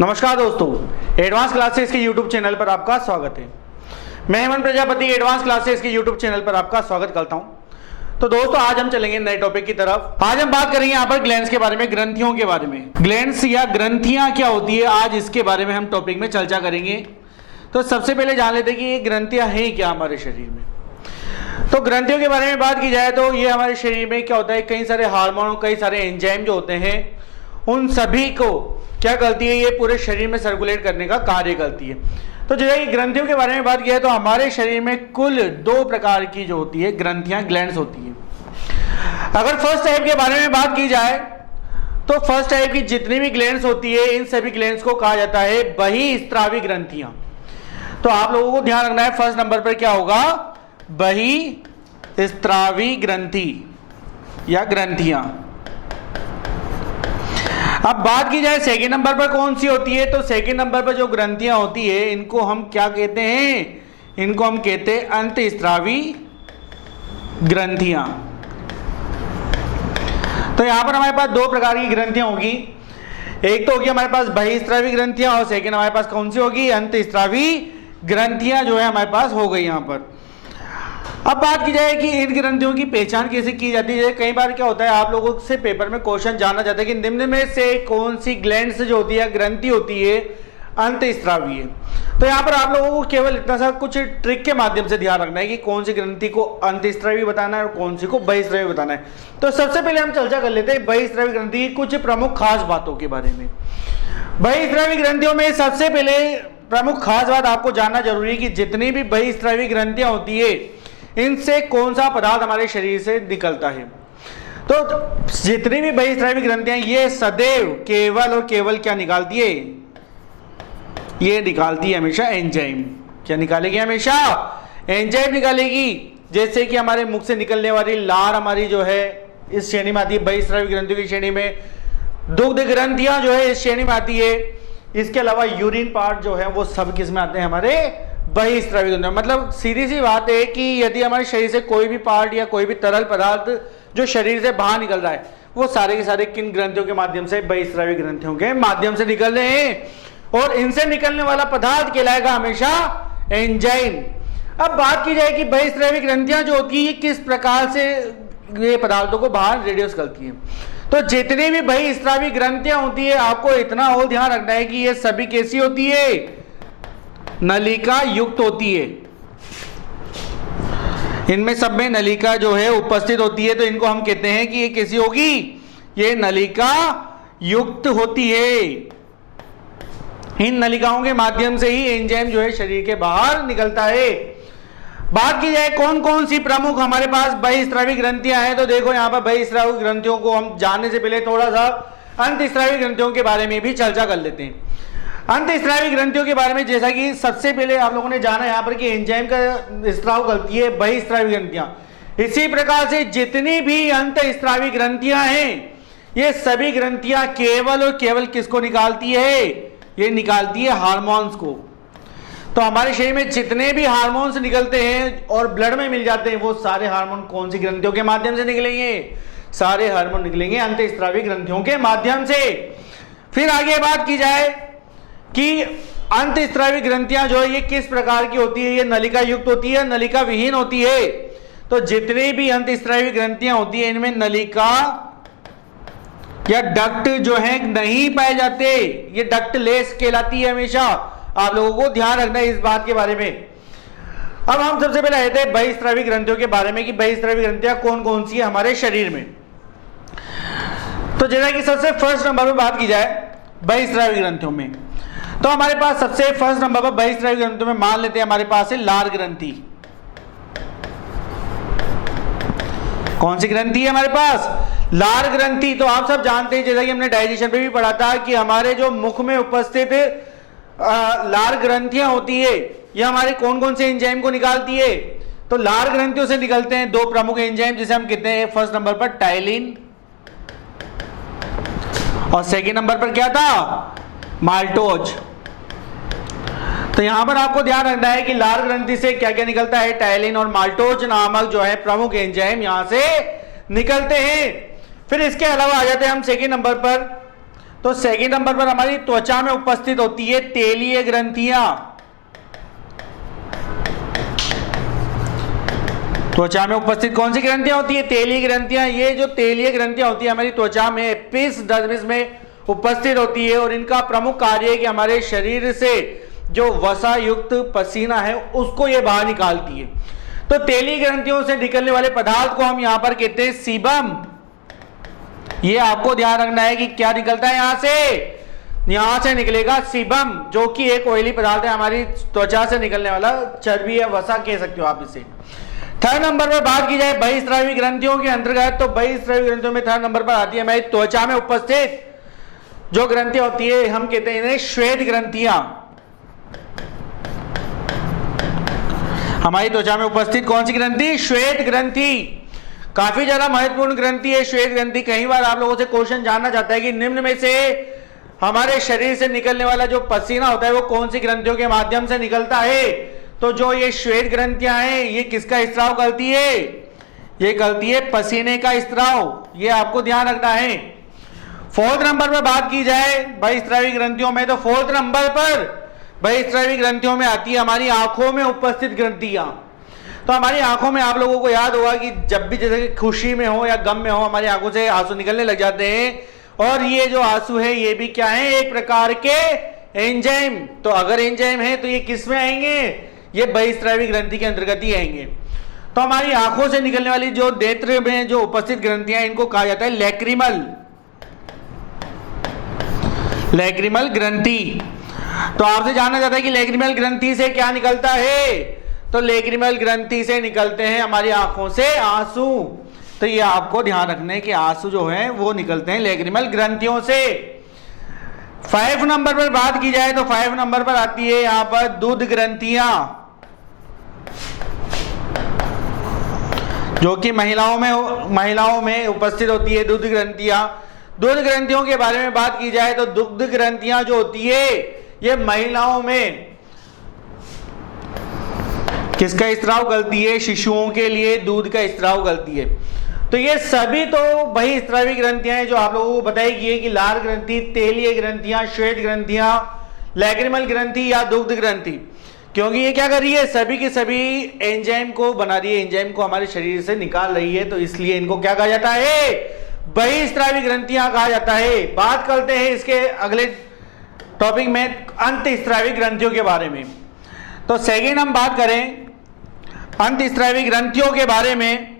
नमस्कार दोस्तों, advance classes के यूट्यूब चैनल पर आपका स्वागत है। मैं हेमंत प्रजापति एडवांस क्लासेस के यूट्यूब चैनल पर आपका स्वागत करता हूं। तो दोस्तों, आज हम चलेंगे नए टॉपिक की तरफ। आज हम बात करेंगे यहाँ पर ग्लैंड्स के बारे में, ग्रंथियों के बारे में। ग्लैंड्स या ग्रंथियां क्या होती है, आज इसके बारे में हम टॉपिक में चर्चा करेंगे। तो सबसे पहले जान लेते हैं कि ये ग्रंथियां हैं क्या हमारे शरीर में। तो ग्रंथियों के बारे में बात की जाए तो ये हमारे शरीर में क्या होता है, कई सारे हार्मोन, कई सारे एंजाइम जो होते हैं, उन सभी को क्या करती है, ये पूरे शरीर में सर्कुलेट करने का कार्य करती है। तो जैसे कि ग्रंथियों के बारे में बात की है तो हमारे शरीर में कुल 2 प्रकार की जो होती है ग्रंथियां, ग्लैंड्स होती है। अगर फर्स्ट टाइप के बारे में बात की जाए तो फर्स्ट टाइप की जितनी भी ग्लैंड्स होती है, इन सभी ग्लैंड्स को कहा जाता है बहिस्रावी ग्रंथियां। तो आप लोगों को ध्यान रखना है, फर्स्ट नंबर पर क्या होगा, बहिस्रावी ग्रंथि या ग्रंथियां। अब बात की जाए सेकेंड नंबर पर कौन सी होती है, तो सेकेंड नंबर पर जो ग्रंथियां होती है इनको हम क्या कहते हैं, इनको हम कहते हैं अंतःस्रावी ग्रंथियां। तो यहां पर हमारे पास 2 प्रकार की ग्रंथियां होगी। एक तो होगी हमारे पास बहिस्रावी ग्रंथियां और सेकेंड हमारे पास कौन सी होगी, अंतःस्रावी ग्रंथियां जो है हमारे पास हो गई यहां पर। अब बात की जाए कि इन ग्रंथियों की पहचान कैसे की जाती है। कई बार क्या होता है, आप लोगों से पेपर में क्वेश्चन जानना चाहते हैं कि निम्न में से कौन सी ग्लैंड्स जो होती है, ग्रंथि होती है, अंतःस्रावी है। तो यहाँ पर आप लोगों को केवल इतना सा कुछ ट्रिक के माध्यम से ध्यान रखना है कि कौन सी ग्रंथि को अंतःस्रावी बताना है और कौन सी को बहिस्रावी बताना है। तो सबसे पहले हम चर्चा कर लेते हैं बहिस्रावी ग्रंथि की कुछ प्रमुख खास बातों के बारे में। बहिस्रावी ग्रंथियों में सबसे पहले प्रमुख खास बात आपको जानना जरूरी है कि जितनी भी बहिस्रावी ग्रंथियां होती है, इनसे कौन सा पदार्थ हमारे शरीर से निकलता है। तो जितनी भी बहिस्रावी ग्रंथियां, ये सदैव केवल और केवल क्या निकालती है, ये निकालती है हमेशा एंजाइम। क्या निकालेगी, हमेशा एंजाइम निकालेगी। जैसे कि हमारे मुख से निकलने वाली लार हमारी जो है इस श्रेणी में आती है, बहिस्रावी ग्रंथियों की श्रेणी में। दुग्ध ग्रंथियां जो है इस श्रेणी में आती है। इसके अलावा यूरिन पार्ट जो है वो सब किस में आते हैं, हमारे बहिस्रावी ग्रंथियों। मतलब सीधी सी बात है कि यदि हमारे शरीर से कोई भी पार्ट या कोई भी तरल पदार्थ जो शरीर से बाहर निकल रहा है, वो सारे के सारे किन ग्रंथियों के माध्यम से, बहिस्रावी ग्रंथियों के माध्यम से निकल रहे हैं। और इनसे निकलने वाला पदार्थ कहलाएगा हमेशा एंजाइम। अब बात की जाए कि बहिस्रावी ग्रंथियां जो होती है किस प्रकार से ये पदार्थों को बाहर रिड्यूस करती है। तो जितनी भी बहिस्रावी ग्रंथियां होती है, आपको इतना और ध्यान रखना है कि ये सभी कैसी होती है, नलिका युक्त होती है। इनमें सब में नलिका जो है उपस्थित होती है। तो इनको हम कहते हैं कि ये कैसी होगी, ये नलिका युक्त होती है। इन नलिकाओं के माध्यम से ही एंजाइम जो है शरीर के बाहर निकलता है। बात की जाए कौन कौन सी प्रमुख हमारे पास बहिस्रावी ग्रंथियां हैं, तो देखो यहाँ पर बहिस्रावी ग्रंथियों को हम जानने से पहले थोड़ा सा अंतःस्रावी ग्रंथियों के बारे में भी चर्चा कर लेते हैं। अंतःस्रावी ग्रंथियों के बारे में जैसा कि सबसे पहले आप लोगों ने जाना यहाँ पर कि एंजाइम का स्राव करती है बहिस्रावी ग्रंथियां। इसी प्रकार से जितनी भी अंतःस्रावी ग्रंथियां हैं, ये सभी ग्रंथियां केवल और केवल किसको निकालती है, ये निकालती है हार्मोन्स को। तो हमारे शरीर में जितने भी हार्मोन्स निकलते हैं और ब्लड में मिल जाते हैं, वो सारे हार्मोन कौन सी ग्रंथियों के माध्यम से निकलेंगे, सारे हार्मोन निकलेंगे अंतःस्रावी ग्रंथियों के माध्यम से। फिर आगे बात की जाए कि अंतःस्रावी ग्रंथियां जो है ये किस प्रकार की होती है, ये नलिका युक्त होती है, नलिका विहीन होती है। तो जितनी भी अंतःस्रावी ग्रंथियां होती है, इनमें नलिका या डक्ट जो है नहीं पाए जाते, ये डक्ट लेस कहलाती है हमेशा। आप लोगों को ध्यान रखना है इस बात के बारे में। अब हम सबसे पहले आते हैं बहिस्रावी ग्रंथियों के बारे में कि बहिस्रावी ग्रंथियां कौन कौन सी है हमारे शरीर में। तो जैसा कि सबसे फर्स्ट नंबर पर बात की जाए बहिस्रावी ग्रंथियों में, तो हमारे पास सबसे फर्स्ट नंबर पर बहिस्रावी ग्रंथियों में मान लेते हैं हमारे पास है लार ग्रंथि। कौन सी ग्रंथि है हमारे पास, लार ग्रंथि। तो आप सब जानते हैं, जैसा कि हमने डाइजेशन पे भी पढ़ा था, कि हमारे जो मुख में उपस्थित लार ग्रंथियां होती है, ये हमारे कौन कौन से एंजाइम को निकालती है। तो लार ग्रंथियों से निकलते हैं 2 प्रमुख एंजाइम, जिसे हम कहते हैं फर्स्ट नंबर पर टाइलिन और सेकेंड नंबर पर क्या था, माल्टोज। तो यहां पर आपको ध्यान रखना है कि लार ग्रंथि से क्या क्या निकलता है, टाइलिन और माल्टोज नामक जो है प्रमुख एंजाइम यहां से निकलते हैं। फिर इसके अलावा आ जाते हैं हम सेकेंड नंबर पर, तो सेकंड नंबर पर हमारी त्वचा में उपस्थित होती है तेलीय ग्रंथियां। त्वचा में उपस्थित कौन सी ग्रंथियां होती है? तेलीय ग्रंथियां। ये जो तेलीय ग्रंथियां होती है हमारी त्वचा में एपिडर्मिस में उपस्थित होती है और इनका प्रमुख कार्य है कि हमारे शरीर से जो वसा युक्त पसीना है उसको ये बाहर निकालती है। तो तेलीय ग्रंथियों से निकलने वाले पदार्थ को हम यहां पर कहते हैं सीबम। ये आपको ध्यान रखना है कि क्या निकलता है यहां से निकलेगा सीबम, जो कि एक ऑयली पदार्थ है, हमारी त्वचा से निकलने वाला चर्बी या वसा कह सकते हो आप इसे। थर्ड नंबर पर बात की जाए बहिस्रावी ग्रंथियों के अंतर्गत, तो बहिस्रावी ग्रंथियों में थर्ड नंबर पर आती है हमारी त्वचा में उपस्थित जो ग्रंथियां होती है, हम कहते हैं इन्हें श्वेत ग्रंथियां। हमारी त्वचा में उपस्थित कौन सी ग्रंथि? श्वेत ग्रंथि। काफी ज्यादा महत्वपूर्ण ग्रंथि है श्वेत ग्रंथि। कई बार आप लोगों से क्वेश्चन जानना चाहता है कि निम्न में से हमारे शरीर से निकलने वाला जो पसीना होता है वो कौन सी ग्रंथियों के माध्यम से निकलता है? तो जो ये श्वेत ग्रंथियां हैं ये किसका स्त्राव करती है? ये करती है पसीने का स्त्राव। ये आपको ध्यान रखना है। फोर्थ नंबर पर बात की जाए बहिस्रावी ग्रंथियों में, तो फोर्थ नंबर पर बहिस्रावी ग्रंथियों में आती है हमारी आंखों में उपस्थित ग्रंथियां। तो हमारी आंखों में आप लोगों को याद होगा कि जब भी जैसे खुशी में हो या गम में हो हमारी आंखों से आंसू निकलने लग जाते हैं, और ये जो आंसू है ये भी क्या है? एक प्रकार के एंजाइम। तो अगर एंजाइम है तो ये किस में आएंगे? ये बहिस्रावी ग्रंथि के अंतर्गत ही आएंगे। तो हमारी आंखों से निकलने वाली जो नेत्र में जो उपस्थित ग्रंथियां इनको कहा जाता है लैक्रिमल ग्रंथि। तो आपसे जानना चाहता है कि लैक्रिमल ग्रंथि से क्या निकलता है? तो लैक्रिमल ग्रंथि से निकलते हैं हमारी आंखों से आंसू। तो ये आपको ध्यान रखना है कि आंसू जो है वो निकलते हैं लैक्रिमल ग्रंथियों से। 5 नंबर पर बात की जाए तो 5 नंबर पर आती है यहां पर दूध ग्रंथियां, जो कि महिलाओं में उपस्थित होती है दूध ग्रंथियां। दूध ग्रंथियों के बारे में बात की जाए तो दुग्ध ग्रंथियां जो होती है ये महिलाओं में किसका स्त्राव करती है? शिशुओं के लिए दूध का स्त्राव करती है। तो ये सभी तो बहिस्रावी ग्रंथियां हैं जो आप लोगों को बताई गई है कि लाल ग्रंथि, तेलीय ग्रंथियां, श्वेत ग्रंथियां, लैक्रिमल ग्रंथि या दुग्ध ग्रंथि। क्योंकि ये क्या कर रही है? सभी की सभी एंजाइम को बना रही है, एंजाइम को हमारे शरीर से निकाल रही है, तो इसलिए इनको क्या कहा जाता है? बहिस्रावी ग्रंथियां कहा जाता है। बात करते हैं इसके अगले टॉपिक में अंतःस्रावी ग्रंथियों के बारे में। तो सेकेंड हम बात करें अंतःस्रावी ग्रंथियों के बारे में।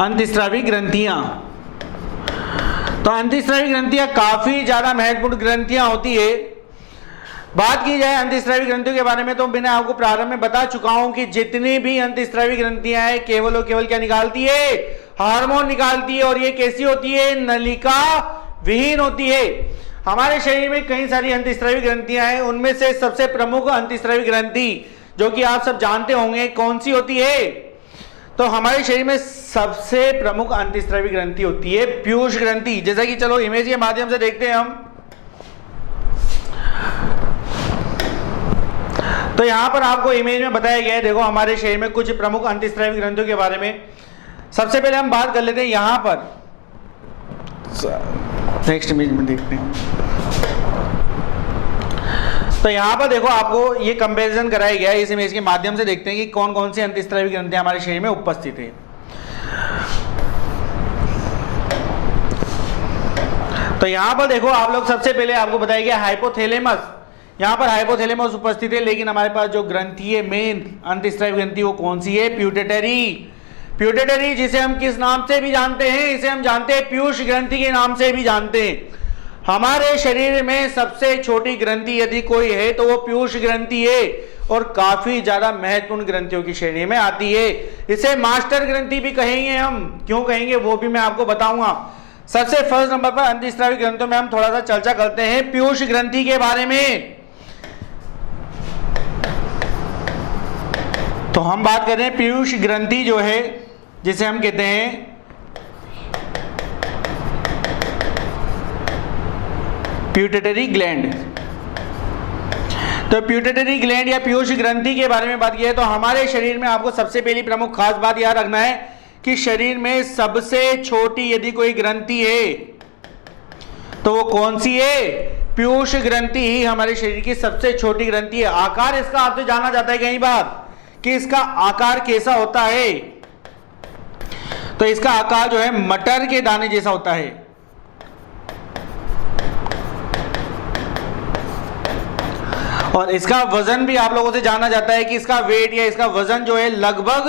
अंतःस्रावी ग्रंथियां, तो अंतःस्रावी ग्रंथियां काफी ज्यादा महत्वपूर्ण ग्रंथियां होती है। बात की जाए अंतःस्रावी ग्रंथियों के बारे में तो मैंने आपको प्रारंभ में बता चुका हूं कि जितनी भी अंतःस्रावी ग्रंथियां हैं केवल और केवल क्या निकालती है? हार्मोन निकालती है। और ये कैसी होती है? नलिका विहीन होती है। हमारे शरीर में कई सारी अंतःस्रावी ग्रंथियां हैं, उनमें से सबसे प्रमुख अंतःस्रावी ग्रंथि जो कि आप सब जानते होंगे कौन सी होती है? तो हमारे शरीर में सबसे प्रमुख अंतःस्रावी ग्रंथि होती है पीयूष ग्रंथि। जैसा कि चलो इमेज के माध्यम से देखते हैं हम। तो यहां पर आपको इमेज में बताया गया है, देखो हमारे शरीर में कुछ प्रमुख अंतःस्रावी ग्रंथियों के बारे में। सबसे पहले हम बात कर लेते हैं यहां पर, नेक्स्ट इमेज में देखते हैं। तो यहां पर देखो आपको ये कंपैरिजन कराया गया है, इस इमेज के माध्यम से देखते हैं कि कौन कौन सी अंतःस्रावी ग्रंथियां हमारे शरीर में उपस्थित है। तो यहां पर देखो आप लोग, सबसे पहले आपको बताया गया हाइपोथैलेमस। यहां पर हाइपोथैलेमस उपस्थित है, लेकिन हमारे पास जो ग्रंथि है मेन अंतःस्रावी ग्रंथि वो कौन सी है? प्यूटेटरी। प्यूटेटरी जिसे हम किस नाम से भी जानते हैं? इसे हम जानते हैं पीयूष ग्रंथि के नाम से भी जानते हैं। हमारे शरीर में सबसे छोटी ग्रंथि यदि कोई है तो वो पीयूष ग्रंथि है, और काफी ज्यादा महत्वपूर्ण ग्रंथियों की श्रेणी में आती है। इसे मास्टर ग्रंथि भी कहेंगे हम। क्यों कहेंगे वो भी मैं आपको बताऊंगा। सबसे फर्स्ट नंबर पर अंतःस्रावी ग्रंथियों में हम थोड़ा सा चर्चा करते हैं पीयूष ग्रंथि के बारे में। तो हम बात कर रहे हैं पीयूष ग्रंथि जो है जिसे हम कहते हैं प्यूटेटरी ग्लैंड। तो प्यूटेटरी ग्लैंड या पीयूष ग्रंथि के बारे में बात की है तो हमारे शरीर में आपको सबसे पहली प्रमुख खास बात याद रखना है कि शरीर में सबसे छोटी यदि कोई ग्रंथि है तो वो कौन सी है? पीयूष ग्रंथि ही हमारे शरीर की सबसे छोटी ग्रंथि है। आकार इसका आपसे जाना जाता है कई बार कि इसका आकार कैसा होता है, तो इसका आकार जो है मटर के दाने जैसा होता है। और इसका वजन भी आप लोगों से जाना जाता है कि इसका वेट या इसका वजन जो है लगभग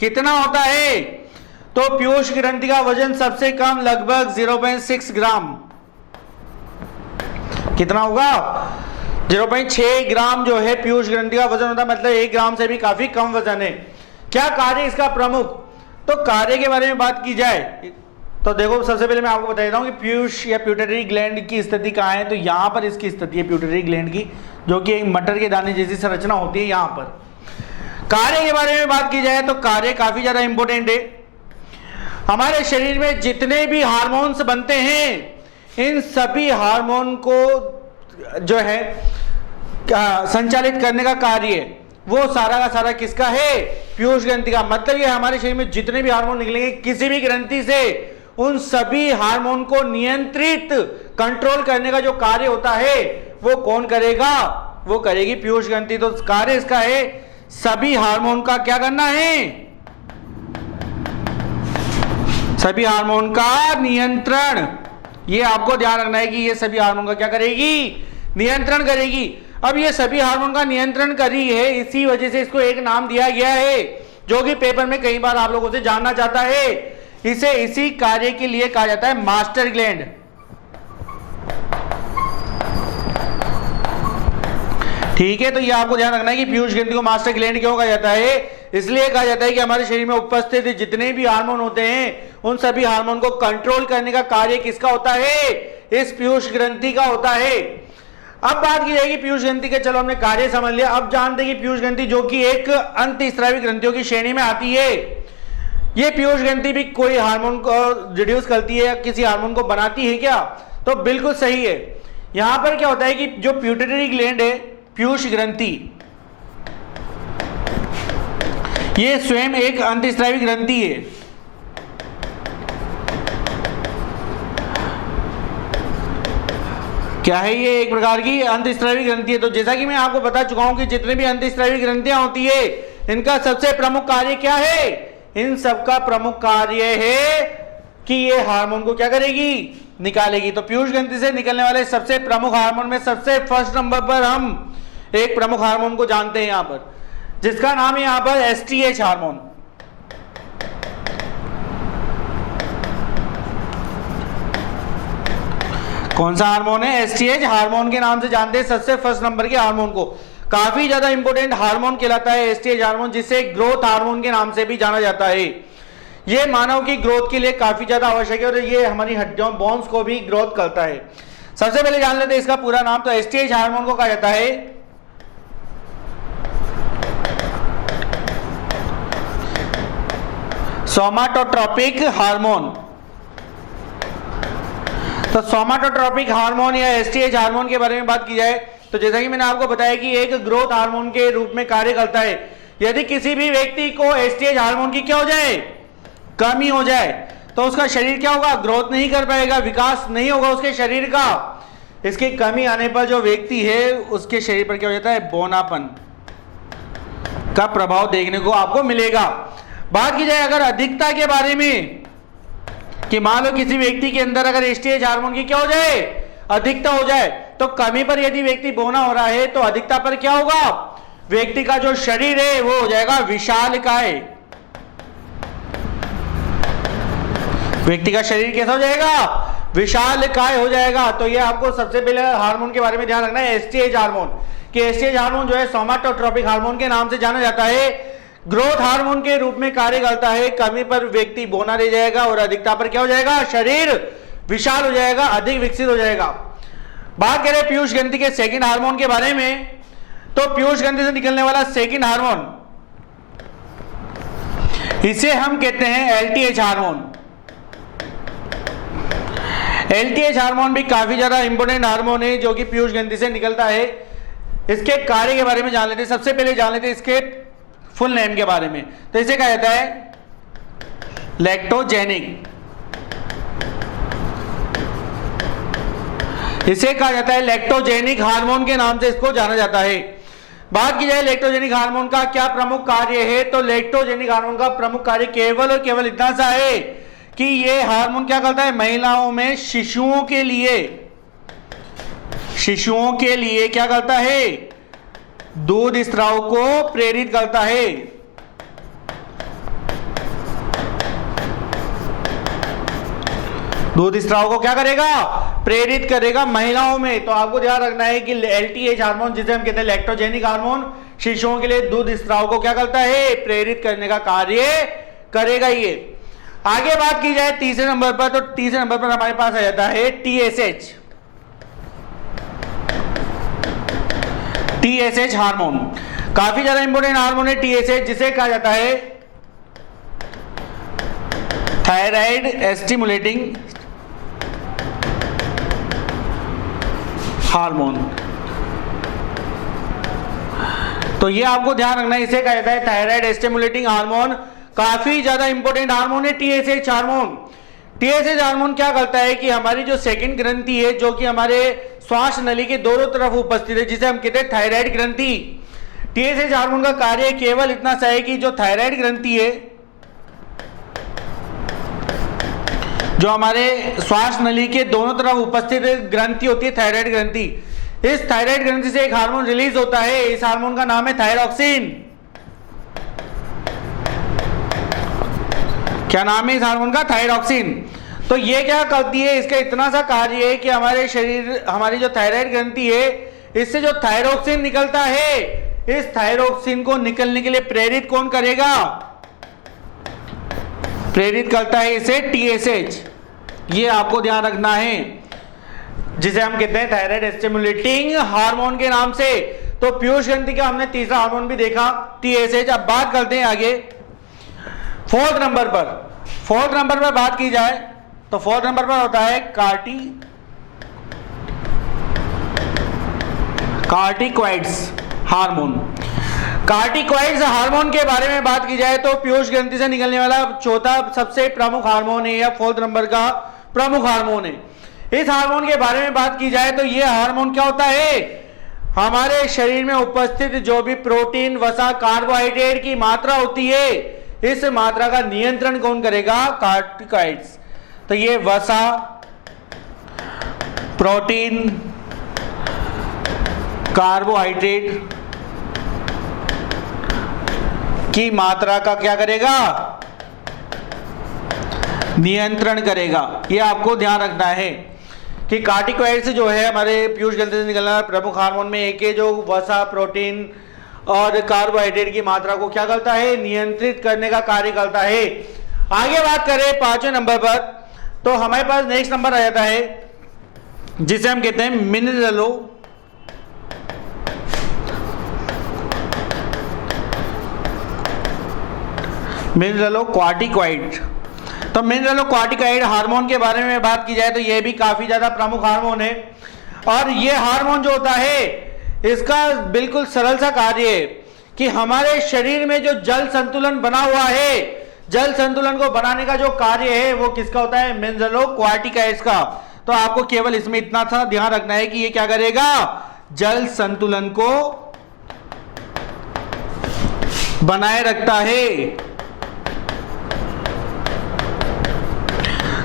कितना होता है। तो पीयूष ग्रंथि का वजन सबसे कम लगभग 0.6 ग्राम, कितना होगा? 0.6 ग्राम जो है पीयूष ग्रंथि का वजन होता है, मतलब 1 ग्राम से भी काफी कम वजन है। क्या कार्य इसका प्रमुख? तो कार्य के बारे में बात की जाए तो देखो, सबसे पहले मैं आपको बता देता हूं कि पीयूष या प्यूटरी ग्लैंड की स्थिति कहाँ है। तो यहां पर इसकी स्थिति है प्यूटरी ग्लैंड की, जो कि एक मटर के दाने जैसी संरचना होती है। यहां पर कार्य के बारे में बात की जाए तो कार्य काफी ज्यादा इंपॉर्टेंट है। हमारे शरीर में जितने भी हार्मोन्स बनते हैं, इन सभी हार्मोन को जो है संचालित करने का कार्य वो सारा का सारा किसका है? पीयूष ग्रंथि का। मतलब ये हमारे शरीर में जितने भी हार्मोन निकलेंगे किसी भी ग्रंथि से, उन सभी हार्मोन को नियंत्रित कंट्रोल करने का जो कार्य होता है वो कौन करेगा? वो करेगी पीयूष ग्रंथि। तो कार्य इसका है सभी हार्मोन का क्या करना है? सभी हार्मोन का नियंत्रण। ये आपको ध्यान रखना है कि ये सभी हार्मोन का क्या करेगी? नियंत्रण करेगी। अब ये सभी हार्मोन का नियंत्रण कर रही है, इसी वजह से इसको एक नाम दिया गया है जो कि पेपर में कई बार आप लोगों से जानना चाहता है। इसे इसी कार्य के लिए कहा जाता है मास्टर ग्लैंड। ठीक है, तो ये आपको ध्यान रखना है कि पीयूष ग्रंथि को मास्टर ग्लैंड क्यों कहा जाता है? इसलिए कहा जाता है कि हमारे शरीर में उपस्थित जितने भी हार्मोन होते हैं, उन सभी हार्मोन को कंट्रोल करने का कार्य किसका होता है? इस पीयूष ग्रंथि का होता है। अब बात की जाएगी पीयूष ग्रंथि के, चलो हमने कार्य समझ लिया। अब जानते हैं कि पीयूष ग्रंथि जो कि एक अंतःस्रावी ग्रंथियों की श्रेणी में आती है, ये पीयूष ग्रंथि भी कोई हार्मोन को रिड्यूस करती है या किसी हार्मोन को बनाती है क्या? तो बिल्कुल सही है। यहां पर क्या होता है कि जो प्यूटरी ग्लैंड है, पीयूष ग्रंथि, ये स्वयं एक अंतःस्रावी ग्रंथि है। क्या है ये? एक प्रकार की अंतःस्रावी ग्रंथि है। तो जैसा कि मैं आपको बता चुका हूं कि जितने भी अंतःस्रावी ग्रंथियां होती है, इनका सबसे प्रमुख कार्य क्या है? इन सबका प्रमुख कार्य है कि ये हार्मोन को क्या करेगी? निकालेगी। तो पीयूष ग्रंथि से निकलने वाले सबसे प्रमुख हार्मोन में सबसे फर्स्ट नंबर पर हम एक प्रमुख हार्मोन को जानते हैं यहां पर, जिसका नाम है यहां पर एसटीएच हार्मोन। कौन सा हार्मोन है? एसटीएच हार्मोन के नाम से जानते हैं सबसे फर्स्ट नंबर के हार्मोन को। काफी ज्यादा इंपॉर्टेंट हार्मोन कहलाता है एसटीएच हार्मोन, जिसे ग्रोथ हार्मोन के नाम से भी जाना जाता है। ये मानव की ग्रोथ के लिए काफी ज्यादा आवश्यक है और ये हमारी हड्डियों बोन्स को भी ग्रोथ करता है। सबसे पहले जान लेते हैं इसका पूरा नाम। तो एसटीएच हार्मोन को कहा जाता है सोमाटोट्रोपिक हार्मोन। तो सोमाटोट्रोपिक हार्मोन या एसटीएच हार्मोन के बारे में बात की जाए तो जैसा कि मैंने आपको बताया कि एक ग्रोथ हार्मोन के रूप में कार्य करता है। यदि किसी भी व्यक्ति को एसटीएच हार्मोन की क्या हो जाए? कमी हो जाए, तो उसका शरीर क्या होगा? ग्रोथ नहीं कर पाएगा, विकास नहीं होगा उसके शरीर का। इसकी कमी आने पर जो व्यक्ति है उसके शरीर पर क्या हो जाता है? बौनापन का प्रभाव देखने को आपको मिलेगा। बात की जाए अगर अधिकता के बारे में, कि मान लो किसी व्यक्ति के अंदर अगर एसटीएच हार्मोन की क्या हो जाए? अधिकता हो जाए, तो कमी पर यदि व्यक्ति बौना हो रहा है तो अधिकता पर क्या होगा? व्यक्ति का जो शरीर है वो हो जाएगा विशालकाय। व्यक्ति का शरीर कैसा हो जाएगा? विशालकाय हो जाएगा। तो ये आपको सबसे पहले हार्मोन के बारे में ध्यान रखना है, एसटीएच हार्मोन। कि एसटीएच हार्मोन जो है सोमाटोट्रोपिक हार्मोन के नाम से जाना जाता है। ग्रोथ हार्मोन के रूप में कार्य करता है। कमी पर व्यक्ति बौना रह जाएगा और अधिकता पर क्या हो जाएगा? शरीर विशाल हो जाएगा, अधिक विकसित हो जाएगा। बात करें पीयूष ग्रंथि के सेकंड हार्मोन के बारे में, तो पीयूष ग्रंथि से निकलने वाला सेकंड हार्मोन, इसे हम कहते हैं एलटीएच हार्मोन। एलटीएच हार्मोन भी काफी ज्यादा इंपॉर्टेंट हार्मोन है जो कि पीयूष ग्रंथि से निकलता है। इसके कार्य के बारे में जान लेते हैं। सबसे पहले जान लेते हैं इसके फुल नेम के बारे में। तो इसे कहा जाता है लैक्टोजेनिक, इसे कहा जाता है लैक्टोजेनिक हार्मोन के नाम से इसको जाना जाता है। बात की जाए लैक्टोजेनिक हार्मोन का क्या प्रमुख कार्य है, तो लैक्टोजेनिक हार्मोन का प्रमुख कार्य केवल और केवल इतना सा है कि ये हार्मोन क्या करता है, महिलाओं में शिशुओं के लिए क्या करता है, दूध स्राव को प्रेरित करता है। दूध स्राव को क्या करेगा, प्रेरित करेगा महिलाओं में। तो आपको ध्यान रखना है कि LTH हार्मोन, जिसे हम कहते हैं लैक्टोजेनिक हार्मोन, शिशुओं के लिए दूध स्राव को क्या करता है, प्रेरित करने का कार्य करेगा ये। आगे बात की जाए तीसरे नंबर पर, तो तीसरे नंबर पर हमारे पास आ जाता है TSH हार्मोन। काफी ज्यादा इंपॉर्टेंट हार्मोन है TSH, जिसे कहा जाता है थायराइड स्टिमुलेटिंग हार्मोन। तो ये आपको ध्यान रखना है, इसे कहा जाता है थायराइड स्टिमुलेटिंग हार्मोन। काफी ज्यादा इंपॉर्टेंट हार्मोन है TSH हार्मोन। TSH हार्मोन क्या करता है कि हमारी जो सेकंड ग्रंथि है, जो कि हमारे श्वास नली के दोनों तरफ उपस्थित है, जिसे हम कहते हैं थायराइड ग्रंथि, TSH हार्मोन का कार्य केवल इतना सा है कि जो थायराइड ग्रंथि है, जो हमारे श्वास नली के दोनों तरफ उपस्थित ग्रंथि होती है थायराइड ग्रंथि, इस थायराइड ग्रंथि से एक हार्मोन रिलीज होता है। इस हार्मोन का नाम है थायरॉक्सिन। क्या नाम है इस हार्मोन का, थायरॉक्सिन। तो ये क्या करती है, इसका इतना सा कार्य है कि हमारे शरीर, हमारी जो थायराइड ग्रंथि है, इससे जो थायरॉक्सिन निकलता है, इस थायरॉक्सिन को निकलने के लिए प्रेरित कौन करेगा, प्रेरित करता है इसे TSH। ये आपको ध्यान रखना है, जिसे हम कहते हैं थायराइड स्टिमुलेटिंग हार्मोन के नाम से। तो पीयूष ग्रंथि का हमने तीसरा हार्मोन भी देखा, TSH। अब बात करते हैं आगे फोर्थ नंबर पर बात की जाए तो फोर्थ नंबर पर होता है कार्टिकॉइड्स हार्मोन। कार्टिकॉइड्स हार्मोन के बारे में बात की जाए तो पीयूष ग्रंथि से निकलने वाला चौथा सबसे प्रमुख हार्मोन है, या फोर्थ नंबर का प्रमुख हार्मोन है। इस हार्मोन के बारे में बात की जाए तो यह हार्मोन क्या होता है, हमारे शरीर में उपस्थित जो भी प्रोटीन, वसा, कार्बोहाइड्रेट की मात्रा होती है, इस मात्रा का नियंत्रण कौन करेगा, कार्टिकॉइड्स। तो ये वसा, प्रोटीन, कार्बोहाइड्रेट की मात्रा का क्या करेगा, नियंत्रण करेगा। ये आपको ध्यान रखना है कि कार्टिकॉइड्स जो है हमारे पीयूष ग्रंथि से निकलने वाला प्रमुख हार्मोन में एक है, जो वसा, प्रोटीन और कार्बोहाइड्रेट की मात्रा को क्या करता है, नियंत्रित करने का कार्य करता है। आगे बात करें पांचवें नंबर पर, तो हमारे पास नेक्स्ट नंबर आ जाता है जिसे हम कहते हैं मिनरलोक्वार्टिकॉइड। तो मिनरलोक्वार्टिकॉइड हार्मोन के बारे में बात की जाए तो यह भी काफी ज्यादा प्रमुख हार्मोन है। और यह हार्मोन जो होता है, इसका बिल्कुल सरल सा कार्य है कि हमारे शरीर में जो जल संतुलन बना हुआ है, जल संतुलन को बनाने का जो कार्य है वो किसका होता है, मिनरलोक्वार्टिकॉइड्स का। तो आपको केवल इसमें इतना सा ध्यान रखना है कि ये क्या करेगा, जल संतुलन को बनाए रखता है।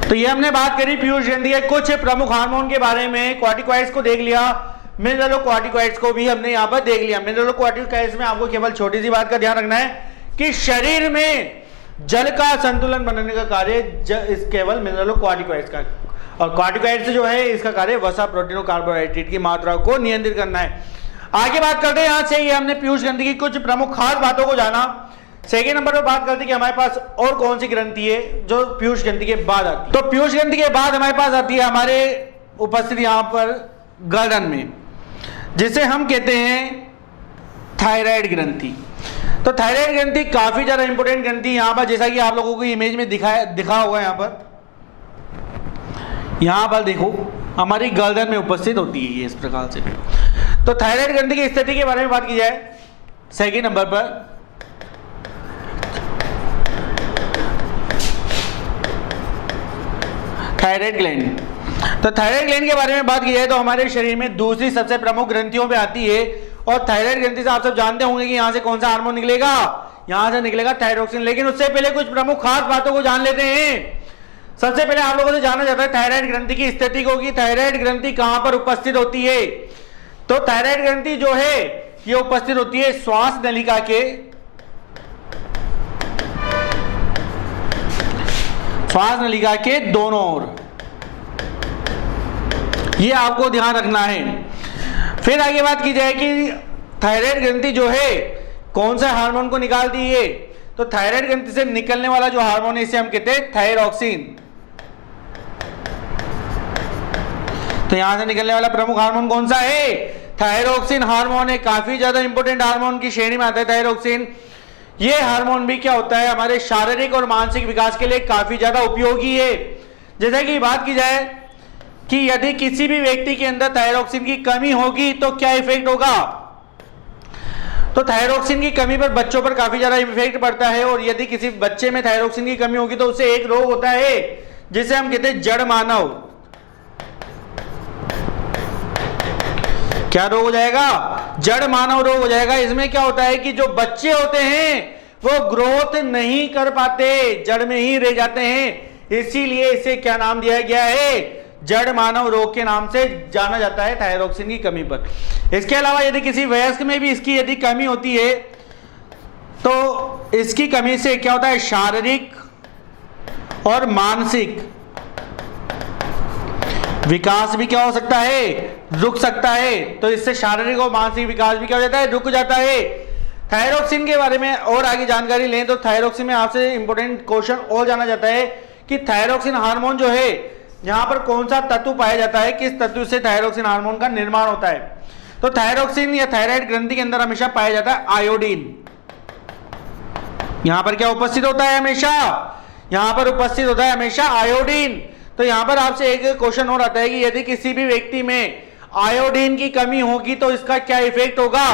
तो ये हमने बात करी पीयूष ग्रंथि के कुछ प्रमुख हार्मोन के बारे में, क्वार्टिकॉइड्स को देख लिया, मिनरलोक्वार्टिकॉइड्स को भी हमने यहाँ पर देख लिया। मिनरलोक्वार्टिकॉइड्स में आपको केवल छोटी सी बात का ध्यान रखना है कि शरीर में जल का संतुलन बनाने का कार्य केवल मिनरलोक्वार्टिकॉइड्स का, और क्वार्टिकॉइड्स जो है इसका कार्य वसा, प्रोटीन और कार्बोहाइड्रेट की मात्रा को नियंत्रित करना है। आगे बात करते हैं यहां से, ये हमने पीयूष ग्रंथि की कुछ प्रमुख खास बातों को जाना। सेकेंड नंबर पर बात करते हैं कि हमारे पास और कौन सी ग्रंथि है जो पीयूष ग्रंथि के बाद आती है। तो पीयूष ग्रंथि के बाद हमारे पास आती है हमारे उपस्थित यहां पर गर्दन में, जिसे हम कहते हैं थायराइड ग्रंथि। तो थायराइड ग्रंथि काफी ज्यादा इंपॉर्टेंट ग्रंथि यहां पर, जैसा कि आप लोगों को इमेज में दिखा हुआ है, यहां पर देखो हमारी गर्दन में उपस्थित होती है ये इस प्रकार से। तो थायराइड ग्रंथि की स्थिति के बारे में बात की जाए सेकेंड नंबर पर, थायराइड ग्लैंड। तो थायराइड ग्लैंड के बारे में बात की जाए तो हमारे शरीर में दूसरी सबसे प्रमुख ग्रंथियों पे आती है, और थायराइड ग्रंथि से आप सब जानते होंगे कि यहाँ से कौन सा हार्मोन निकलेगा, यहाँ से निकलेगा थायरोक्सिन। लेकिन उससे पहले कुछ प्रमुख खास बातों को जान लेते हैं। सबसे पहले आप लोगों से जाना जाता है थायराइड ग्रंथि की स्थिति को, कि थायराइड ग्रंथि कहां पर उपस्थित होती है। तो थायराइड ग्रंथि जो है ये उपस्थित होती है श्वास नलिका के, श्वास नलिका के दोनों ओर, ये आपको ध्यान रखना है। फिर आगे बात की जाए कि थायराइड ग्रंथि जो है कौन सा हार्मोन को निकालती है। तो थायराइड ग्रंथि से निकलने वाला जो हार्मोन है इसे हम कहते हैं थायरोक्सिन। तो यहां से निकलने वाला प्रमुख हार्मोन कौन सा है, थायरोक्सिन हार्मोन है। काफी ज्यादा इंपॉर्टेंट हार्मोन की श्रेणी में आता है थायरोक्सिन। ये हार्मोन भी क्या होता है, हमारे शारीरिक और मानसिक विकास के लिए काफी ज्यादा उपयोगी है। जैसे कि बात की जाए कि यदि किसी भी व्यक्ति के अंदर थायरोक्सिन की कमी होगी तो क्या इफेक्ट होगा। तो थायरोक्सिन की कमी पर बच्चों पर काफी ज्यादा इफेक्ट पड़ता है, और यदि किसी बच्चे में थायरोक्सिन की कमी होगी तो उसे एक रोग होता है जिसे हम कहते हैं जड़ मानव। क्या रोग हो जाएगा, जड़ मानव रोग हो जाएगा। इसमें क्या होता है कि जो बच्चे होते हैं वो ग्रोथ नहीं कर पाते, जड़ में ही रह जाते हैं, इसीलिए इसे क्या नाम दिया गया है, जड़ मानव रोग के नाम से जाना जाता है थायरोक्सिन की कमी पर। इसके अलावा यदि किसी वयस्क में भी इसकी यदि कमी होती है तो इसकी कमी से क्या होता है, शारीरिक और मानसिक विकास भी क्या हो सकता है, रुक सकता है। तो इससे शारीरिक और मानसिक विकास भी क्या हो जाता है, रुक जाता है। थायरोक्सिन के बारे में और आगे जानकारी लें तो थायरोक्सिन में आपसे इंपॉर्टेंट क्वेश्चन और जाना जाता है कि थायरोक्सिन हार्मोन जो है यहाँ पर कौन सा तत्व पाया जाता है, किस तत्व से थायरोक्सिन हार्मोन का निर्माण होता है। तो थायरोक्सिन या थायराइड ग्रंथि के अंदर हमेशा पाया जाता है आयोडीन। यहां पर क्या उपस्थित होता है, हमेशा यहां पर उपस्थित होता है हमेशा आयोडीन। तो यहां पर आपसे एक क्वेश्चन और आता है कि यदि किसी भी व्यक्ति में आयोडीन की कमी होगी तो इसका क्या इफेक्ट होगा।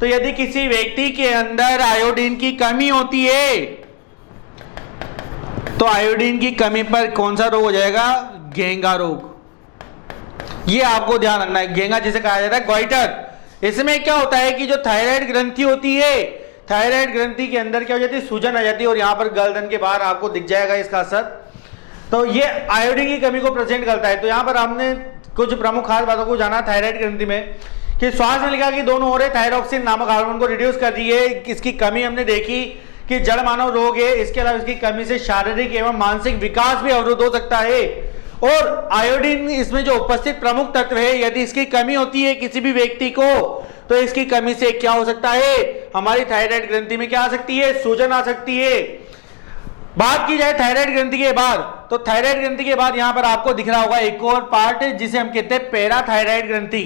तो यदि किसी व्यक्ति के अंदर आयोडीन की कमी होती है तो आयोडीन की कमी पर कौन सा रोग हो जाएगा, घेंगा रोग। ये आपको ध्यान रखना है, घेंगा जिसे कहा जाता है गोइटर। इसमें क्या होता है कि जो थायराइड ग्रंथि होती है, थायराइड ग्रंथि के अंदर क्या हो जाती है, सूजन आ जाती है, और यहाँ पर गर्दन के बाहर आपको दिख जाएगा इसका असर। तो ये आयोडीन की कमी को प्रेजेंट करता है। तो यहाँ पर हमने कुछ प्रमुख खास बातों को जाना थायराइड ग्रंथि में, कि श्वास नलिका की दोनों ओर थायरोक्सिन नामक हार्मोन को रिड्यूस कर दी है। इसकी कमी हमने देखी कि जड़ मानव रोग है। इसके अलावा इसकी कमी से शारीरिक एवं मानसिक विकास भी अवरुद्ध हो सकता है। और आयोडीन इसमें जो उपस्थित प्रमुख तत्व है, यदि इसकी कमी होती है किसी भी व्यक्ति को तो इसकी कमी से क्या हो सकता है, हमारी थायराइड ग्रंथि में क्या आ सकती है, सूजन आ सकती है। बात की जाए थायराइड ग्रंथि के बाद, तो थायराइड ग्रंथि के बाद यहां पर आपको दिख रहा होगा एक और पार्ट जिसे हम कहते हैं पैराथायराइड ग्रंथि।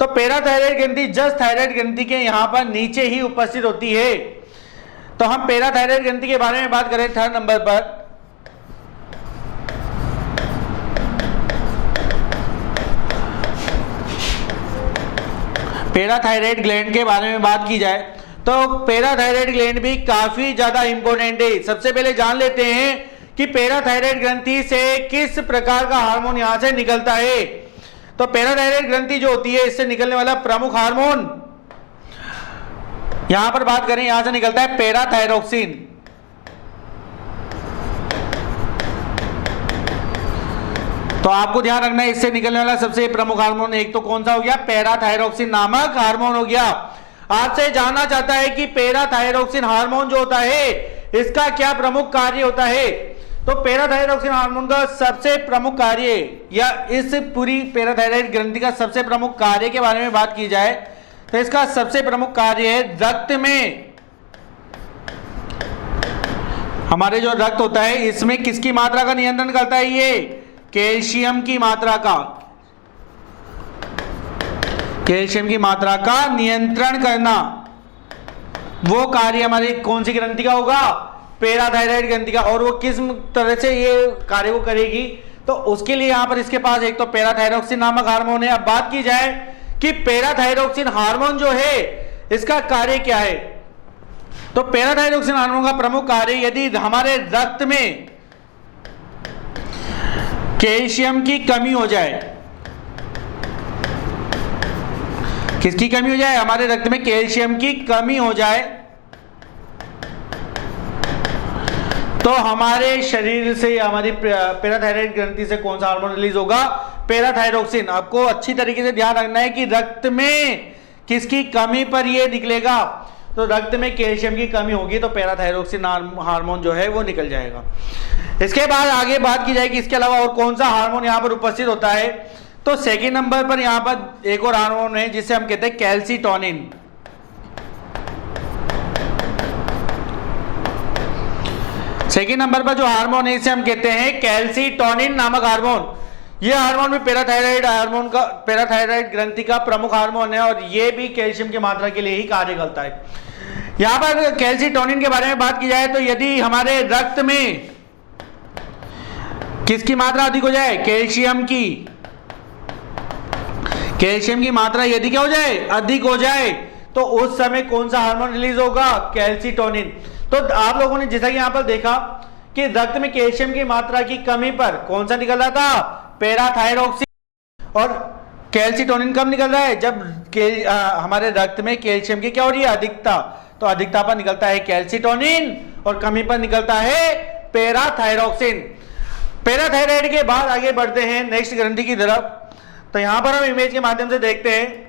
तो पैराथायराइड ग्रंथि जस्ट थायराइड ग्रंथि के यहां पर नीचे ही उपस्थित होती है। तो हम पैराथायराइड ग्रंथि के बारे में बात करें थर्ड नंबर पर, पैराथायराइड ग्लैंड के बारे में बात की जाए तो पैराथायराइड ग्लैंड भी काफी ज्यादा इंपॉर्टेंट है। सबसे पहले जान लेते हैं कि पैराथायराइड ग्रंथि से किस प्रकार का हार्मोन यहां से निकलता है। तो पैराथायराइड ग्रंथि जो होती है इससे निकलने वाला प्रमुख हार्मोन, यहां पर बात करें, यहां से निकलता है पैराथायरोक्सिन। तो आपको ध्यान रखना है इससे निकलने वाला सबसे प्रमुख हार्मोन एक तो कौन सा हो गया, पैराथायरोक्सिन नामक हार्मोन हो गया। आपसे जानना चाहता है कि पैराथायरोक्सिन हार्मोन जो होता है इसका क्या प्रमुख कार्य होता है। तो पैराथायरोक्सिन हार्मोन का सबसे प्रमुख कार्य या इस पूरी पैराथायराइड ग्रंथि का सबसे प्रमुख कार्य के बारे में बात की जाए तो इसका सबसे प्रमुख कार्य है रक्त में, हमारे जो रक्त होता है इसमें किसकी मात्रा का नियंत्रण करता है, ये कैल्शियम की मात्रा का, कैल्शियम की मात्रा का नियंत्रण करना। वो कार्य हमारी कौन सी ग्रंथि का होगा, पैराथायराइड ग्रंथि का। और वो किस तरह से ये कार्य को करेगी, तो उसके लिए यहां पर इसके पास एक तो पैराथायरोक्सिन नामक हार्मोन है। अब बात की जाए कि पैराथायरोक्सिन हार्मोन जो है इसका कार्य क्या है, तो पैराथायरोक्सिन हार्मोन का प्रमुख कार्य, यदि हमारे रक्त में कैल्शियम की कमी हो जाए, किसकी कमी हो जाए, हमारे रक्त में कैल्शियम की कमी हो जाए, तो हमारे शरीर से, हमारी पैराथायराइड ग्रंथि से कौन सा हार्मोन रिलीज होगा, पैराथायरोक्सिन। आपको अच्छी तरीके से ध्यान रखना है कि रक्त में किसकी कमी पर ये निकलेगा, तो रक्त में कैल्शियम की कमी होगी तो पैराथायरोक्सिन हार्मोन जो है वो निकल जाएगा। इसके बाद आगे बात की जाएगी इसके अलावा और कौन सा हार्मोन यहाँ पर उपस्थित होता है, तो सेकंड नंबर पर यहाँ पर एक और हार्मोन है जिसे हम कहते हैं कैल्सीटोनिन। सेकंड नंबर पर जो हार्मोन है इसे हम कहते हैं कैल्सीटोनिन नामक हार्मोन। यह हार्मोन भी पैराथायराइड ग्रंथि का प्रमुख हार्मोन है और यह भी कैल्शियम की मात्रा के लिए ही कार्य करता है। यहां पर कैल्सीटोनिन के बारे में बात की जाए तो यदि हमारे रक्त में किसकी मात्रा अधिक हो जाए, कैल्शियम की मात्रा यदि क्या हो जाए, अधिक हो जाए, तो उस समय कौन सा हार्मोन रिलीज होगा, कैल्सीटोनिन। तो आप लोगों ने जैसा कि यहां पर देखा कि रक्त में कैल्शियम की मात्रा की कमी पर कौन सा निकल रहा था, पैराथायरोक्सिन। और कैल्सीटोनिन कब निकल रहा है, जब हमारे रक्त में कैल्शियम की क्या हो रही है, अधिकता, तो अधिकता पर निकलता है कैल्सीटोनिन और कमी पर निकलता है पैराथायरोक्सिन। पैराथायराइड के बाद आगे बढ़ते हैं नेक्स्ट ग्रंथि की तरफ। तो यहां पर हम इमेज के माध्यम से देखते हैं।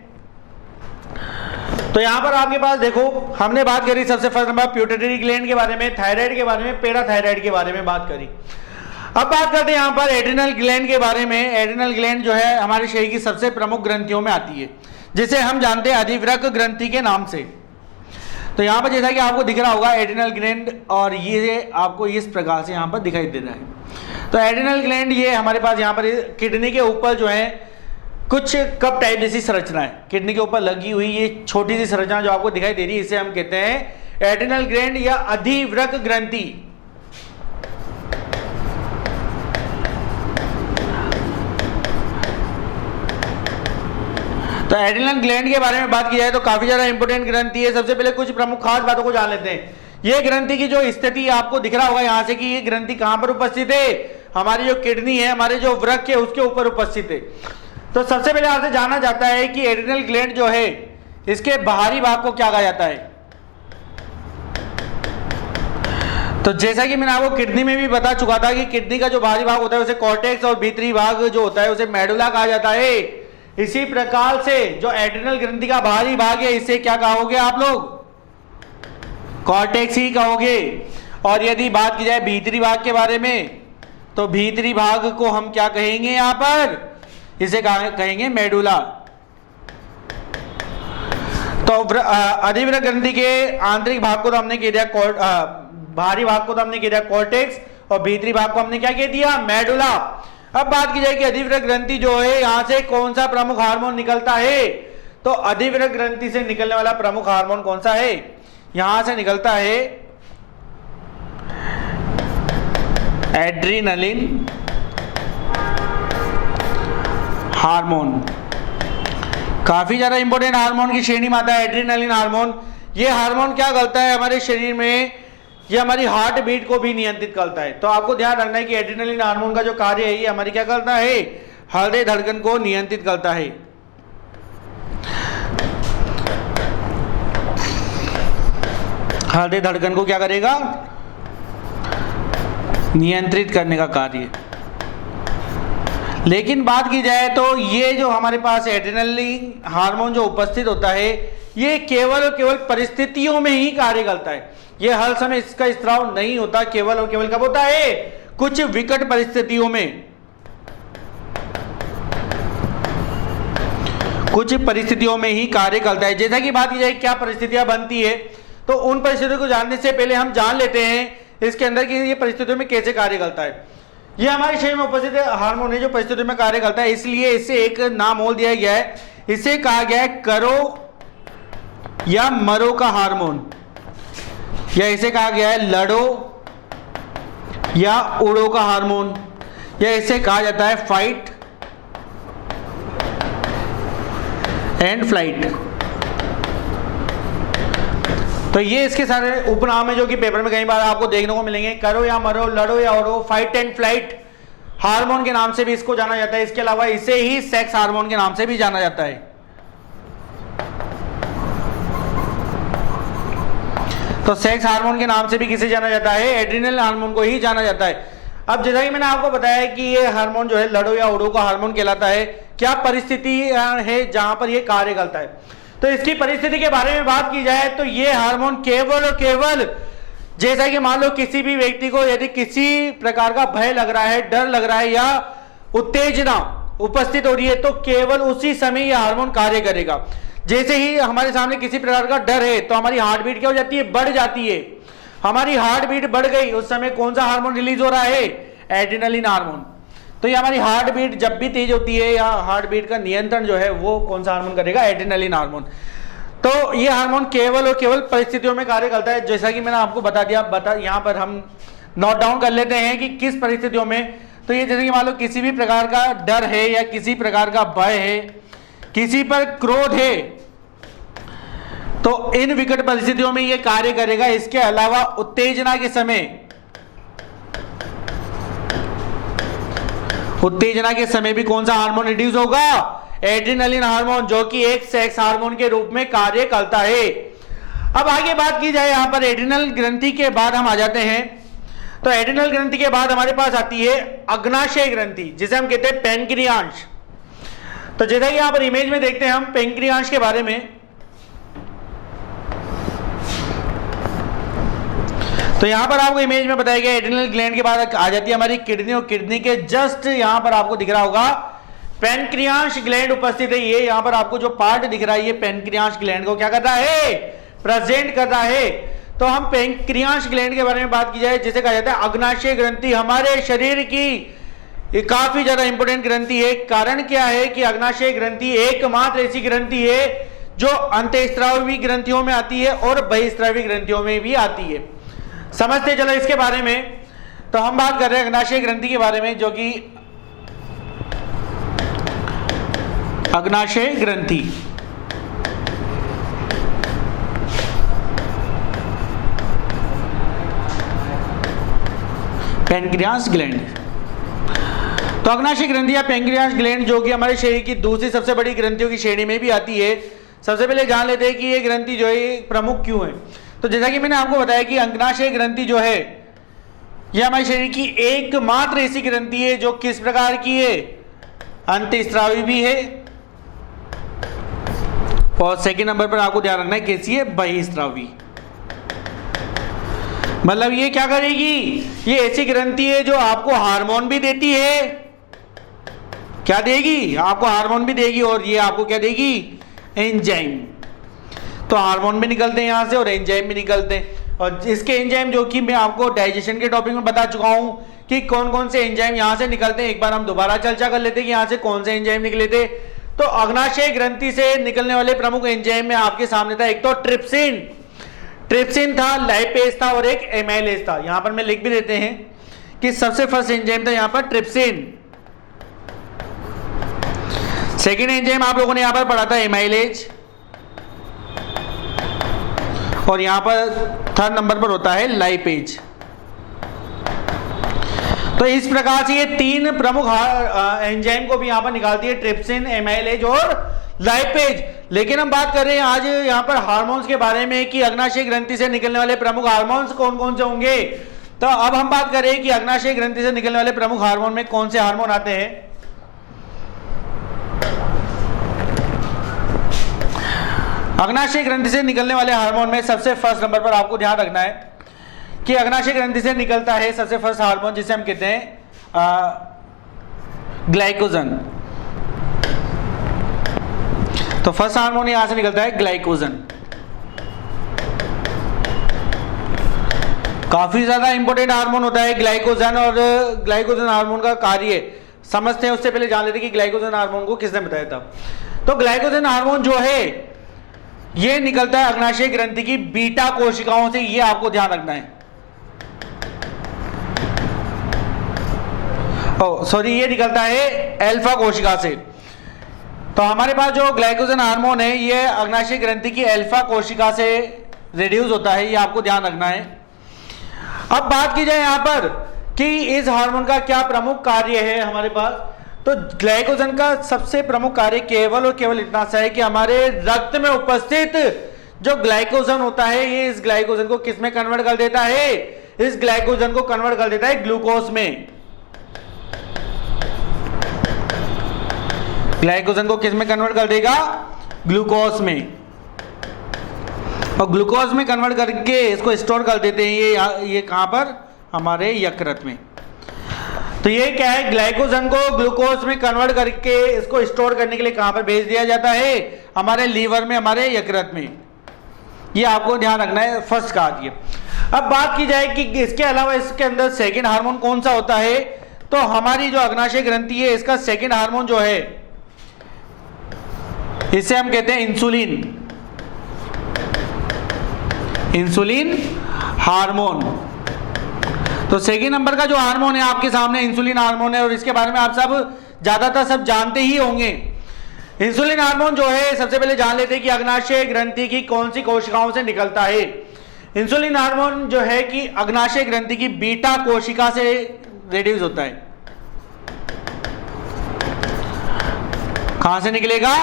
तो यहां पर आपके पास देखो, हमने बात करी सबसे फर्स्ट नंबर प्यूटेटरी ग्लैंड के बारे में, थायराइड के बारे में, पैराथायराइड के बारे में बात करी। अब बात करते हैं यहां पर एड्रिनल ग्लैंड के बारे में। एड्रिनल ग्लैंड जो है हमारे शरीर की सबसे प्रमुख ग्रंथियों में आती है, जिसे हम जानते हैं अधिवृक्क ग्रंथि के नाम से। तो यहां पर जैसा कि आपको दिख रहा होगा एड्रिनल ग्लैंड, और ये आपको इस प्रकार से यहां पर दिखाई दे रहा है। तो एड्रिनल ग्लैंड ये हमारे पास यहाँ पर किडनी के ऊपर जो है कुछ कप टाइप जैसी संरचना है, किडनी के ऊपर लगी हुई ये छोटी सी संरचना जो आपको दिखाई दे रही है, इसे हम कहते हैं एड्रिनल ग्लैंड या अधिवृक्क ग्रंथि। तो एड्रिनल ग्लैंड के बारे में बात की जाए तो काफी ज्यादा इंपोर्टेंट ग्रंथि है। सबसे पहले कुछ प्रमुख खास बातों को जान लेते हैं। ये ग्रंथि की जो स्थिति आपको दिख रहा होगा यहाँ से कि ये ग्रंथि कहां पर उपस्थित है, हमारी जो किडनी है, हमारे जो वृक्क है उसके ऊपर उपस्थित है। तो सबसे पहले आपसे जाना जाता है कि एड्रिनल ग्लैंड जो है इसके बाहरी भाग को क्या कहा जाता है। तो जैसा कि मैंने आपको किडनी में भी बता चुका था कि किडनी का जो बाहरी भाग होता है उसे कॉर्टेक्स और भीतरी भाग जो होता है उसे मेडुला कहा जाता है। इसी प्रकार से जो एड्रिनल ग्रंथि का बाहरी भाग है इसे क्या कहोगे आप लोग, कॉर्टेक्स ही कहोगे। और यदि बात की जाए भीतरी भाग के बारे में तो भीतरी भाग को हम क्या कहेंगे, यहां पर इसे कहेंगे मेडुला। तो अधिवृक्क ग्रंथि के आंतरिक भाग को तो हमने कह दिया बाहरी भाग को तो हमने कह दिया कॉर्टेक्स और भीतरी भाग को हमने क्या कह दिया, मेडुला। अब बात की जाए कि अधिवृक्क ग्रंथि जो है यहां से कौन सा प्रमुख हार्मोन निकलता है, तो अधिवृक्क ग्रंथि से निकलने वाला प्रमुख हार्मोन कौन सा है, यहां से निकलता है एड्रिनलिन हार्मोन। काफी ज्यादा इंपॉर्टेंट हार्मोन की श्रेणी में आता है एड्रिनलिन हार्मोन। ये हार्मोन क्या करता है हमारे शरीर में, ये हमारी हार्ट बीट को भी नियंत्रित करता है। तो आपको ध्यान रखना है कि एड्रिनलिन हार्मोन का जो कार्य है ये हमारी क्या करता है, हृदय धड़कन को नियंत्रित करता है। हृदय धड़कन को क्या करेगा, नियंत्रित करने का कार्य। लेकिन बात की जाए तो ये जो हमारे पास एड्रिनलिन हार्मोन जो उपस्थित होता है ये केवल और केवल परिस्थितियों में ही कार्य करता है। ये हर समय इसका स्त्राव नहीं होता, केवल और केवल कब होता है, कुछ विकट परिस्थितियों में, कुछ परिस्थितियों में ही कार्य करता है। जैसा कि बात की जाए क्या परिस्थितियां बनती है, तो उन परिस्थितियों को जानने से पहले हम जान लेते हैं इसके अंदर कि ये परिस्थितियों में कैसे कार्य करता है। ये हमारे शरीर में उपस्थित हार्मोन है जो परिस्थितियों में कार्य करता है, इसलिए इसे एक नाम और दिया गया है। इसे कहा गया है करो या मरो का हार्मोन, या इसे कहा गया है लड़ो या उड़ो का हार्मोन, या इसे कहा जाता है फाइट एंड फ्लाइट। तो ये इसके सारे उपनाम है जो कि पेपर में कई बार आपको देखने को मिलेंगे, करो या मरो, लड़ो या उड़ो, फाइट एंड फ्लाइट। हार्मोन के नाम से भी इसको जाना जाता है। इसके अलावा इसे ही सेक्स हार्मोन के नाम से भी जाना जाता है। तो सेक्स हार्मोन के नाम से भी किसे जाना जाता है? एड्रिनल हार्मोन को ही जाना जाता है। अब जैसा कि मैंने आपको बताया कि ये हार्मोन जो है लड़ो या उड़ो का हार्मोन कहलाता है। क्या परिस्थिति है जहां पर ये कार्य करता है? तो इसकी परिस्थिति के बारे में बात की जाए तो ये हार्मोन केवल और केवल, जैसा कि मान लो किसी भी व्यक्ति को यदि किसी प्रकार का भय लग रहा है, डर लग रहा है या उत्तेजना उपस्थित हो रही है, तो केवल उसी समय यह हार्मोन कार्य करेगा। जैसे ही हमारे सामने किसी प्रकार का डर है तो हमारी हार्ट बीट क्या हो जाती है? बढ़ जाती है। हमारी हार्ट बीट बढ़ गई, उस समय कौन सा हार्मोन रिलीज हो रहा है? Adrenaline hormone. तो ये हमारी हार्ट बीट जब भी तेज होती है या हार्ट बीट का नियंत्रण जो है वो कौन सा हार्मोन करेगा? Adrenaline hormone. तो ये हार्मोन केवल और केवल परिस्थितियों में कार्य करता है, जैसा कि मैंने आपको बता दिया। यहाँ पर हम नोट डाउन कर लेते हैं कि किस परिस्थितियों में। तो ये जैसे कि मान लो किसी भी प्रकार का डर है या किसी प्रकार का भय है, किसी पर क्रोध है, तो इन विकट परिस्थितियों में ये कार्य करेगा। इसके अलावा उत्तेजना के समय, उत्तेजना के समय भी कौन सा हार्मोन रिड्यूस होगा? एड्रेनालिन हार्मोन, जो कि एक सेक्स हार्मोन के रूप में कार्य करता है। अब आगे बात की जाए, यहां पर एड्रिनल ग्रंथि के बाद हम आ जाते हैं। तो एड्रिनल ग्रंथि के बाद हमारे पास आती है अग्नाशय ग्रंथि, जिसे हम कहते हैं पैंक्रियास। तो जैसा कि यहां पर इमेज में देखते हैं हम पैंक्रियास के बारे में। तो यहां पर आपको इमेज में बताया गया एड्रिनल ग्लैंड के बाद आ जाती है हमारी किडनी, और किडनी के जस्ट यहां पर आपको दिख रहा होगा पैंक्रियास ग्लैंड उपस्थित है। ये यहां पर आपको जो पार्ट दिख रहा है ये पैंक्रियास ग्लैंड को क्या कर रहा है? प्रेजेंट कर रहा है। तो हम पैंक्रियास ग्लैंड के बारे में बात की जाए, जिसे कहा जाता है अग्नाशय ग्रंथि, हमारे शरीर की ये काफी ज्यादा इंपोर्टेंट ग्रंथि है। कारण क्या है कि अग्नाशय ग्रंथि एकमात्र ऐसी ग्रंथि है जो अंतःस्रावी ग्रंथियों में आती है और बहिस्रावी ग्रंथियों में भी आती है। समझते चलो इसके बारे में। तो हम बात कर रहे हैं अग्नाशय ग्रंथि के बारे में, जो कि अग्नाशय ग्रंथि पैंक्रियास ग्लैंड। तो अग्नाशय ग्रंथि या पैंक्रियास ग्लैंड जो कि हमारे शरीर की दूसरी सबसे बड़ी ग्रंथियों की श्रेणी में भी आती है। सबसे पहले जान लेते हैं कि ये ग्रंथि जो है प्रमुख क्यों है। तो जैसा कि मैंने आपको बताया कि अग्नाशय ग्रंथि जो है यह हमारे शरीर की एकमात्र ऐसी ग्रंथि है जो किस प्रकार की है? अंतःस्रावी भी है, और सेकंड नंबर पर आपको ध्यान रखना है कैसी है? बहिस्रावी। मतलब ये क्या करेगी? ये ऐसी ग्रंथि है जो आपको हार्मोन भी देती है। क्या देगी? आपको हार्मोन भी देगी, और ये आपको क्या देगी? एंजाइम। तो हार्मोन भी निकलते हैं यहां से और एंजाइम भी निकलते हैं। और इसके एंजाइम जो कि मैं आपको डाइजेशन के टॉपिक में बता चुका हूं कि कौन कौन से एंजाइम यहां से निकलते हैं। एक बार हम दोबारा चर्चा कर लेते हैं कि यहां से कौन से एंजाइम निकले थे। तो अग्नाशय ग्रंथि से निकलने वाले प्रमुख एंजाइम में आपके सामने था एक तो ट्रिप्सिन था, लाइपेज था और एक एमाइलेज था। यहां पर मैं लिख भी देते हैं कि सबसे फर्स्ट एंजाइम था यहां पर ट्रिप्सिन। सेकेंड एंजाइम आप लोगों ने यहां पर पढ़ा था एमाइलेज, और यहां पर थर्ड नंबर पर होता है लाइपेज। तो इस प्रकार से ये तीन प्रमुख एंजाइम को भी यहां पर निकालती है, ट्रिप्सिन, एमाइलेज और लाइपेज। लेकिन हम बात कर रहे हैं आज यहां पर हार्मोन्स के बारे में कि अग्नाशय ग्रंथि से निकलने वाले प्रमुख हार्मोन्स कौन कौन से होंगे। तो अब हम बात कर रहे हैं कि अग्नाशय ग्रंथि से निकलने वाले प्रमुख हार्मोन में कौन से हार्मोन आते हैं। अग्नाशय ग्रंथि से निकलने वाले हार्मोन में सबसे फर्स्ट नंबर पर आपको ध्यान रखना है कि अग्नाशय ग्रंथि से निकलता है सबसे फर्स्ट हार्मोन जिसे हम कहते हैं ग्लाइकोजन। तो फर्स्ट हार्मोन यहां से निकलता है ग्लाइकोजन। काफी ज्यादा इंपॉर्टेंट हार्मोन होता है ग्लाइकोजन, और ग्लाइकोजन हार्मोन का कार्य समझते हैं उससे पहले जान लेते हैं कि ग्लाइकोजन हार्मोन को किसने बताया था। तो ग्लाइकोजन हार्मोन जो है ये निकलता है अग्नाशय ग्रंथि की बीटा कोशिकाओं से, ये आपको ध्यान रखना है। ये निकलता है अल्फा कोशिका से। तो हमारे पास जो ग्लाइकोजन हार्मोन है ये अग्नाशय ग्रंथि की अल्फा कोशिका से रिड्यूस होता है, ये आपको ध्यान रखना है। अब बात की जाए यहां पर कि इस हार्मोन का क्या प्रमुख कार्य है हमारे पास। तो ग्लाइकोजन का सबसे प्रमुख कार्य केवल और केवल इतना सा है कि हमारे रक्त में उपस्थित जो ग्लाइकोजन होता है, ये इस ग्लाइकोजन को किस में कन्वर्ट कर देता है, इस ग्लाइकोजन को कन्वर्ट कर देता है ग्लूकोज में। ग्लाइकोजन को किस में कन्वर्ट कर देगा, ग्लूकोज में। और ग्लूकोज में कन्वर्ट करके इसको स्टोर कर देते हैं ये कहां पर, हमारे यकृत में। तो ये क्या है, ग्लाइकोजन को ग्लूकोज में कन्वर्ट करके इसको स्टोर करने के लिए कहां पर भेज दिया जाता है, हमारे लीवर में, हमारे यकृत में। ये आपको ध्यान रखना है, फर्स्ट कार्य। अब बात की जाए कि इसके अलावा इसके अंदर सेकंड हार्मोन कौन सा होता है, तो हमारी जो अग्नाशय ग्रंथि है इसका सेकंड हार्मोन जो है इसे हम कहते हैं इंसुलिन, इंसुलिन हार्मोन। तो सेकंड नंबर का जो हार्मोन है आपके सामने इंसुलिन हार्मोन है, और इसके बारे में आप सब ज्यादातर सब जानते ही होंगे। इंसुलिन हार्मोन जो है सबसे पहले जान लेते हैं कि अग्नाशय ग्रंथि की कौन सी कोशिकाओं से निकलता है। इंसुलिन हार्मोन जो है कि अग्नाशय ग्रंथि की बीटा कोशिका से रिड्यूस होता है। कहां से निकलेगा,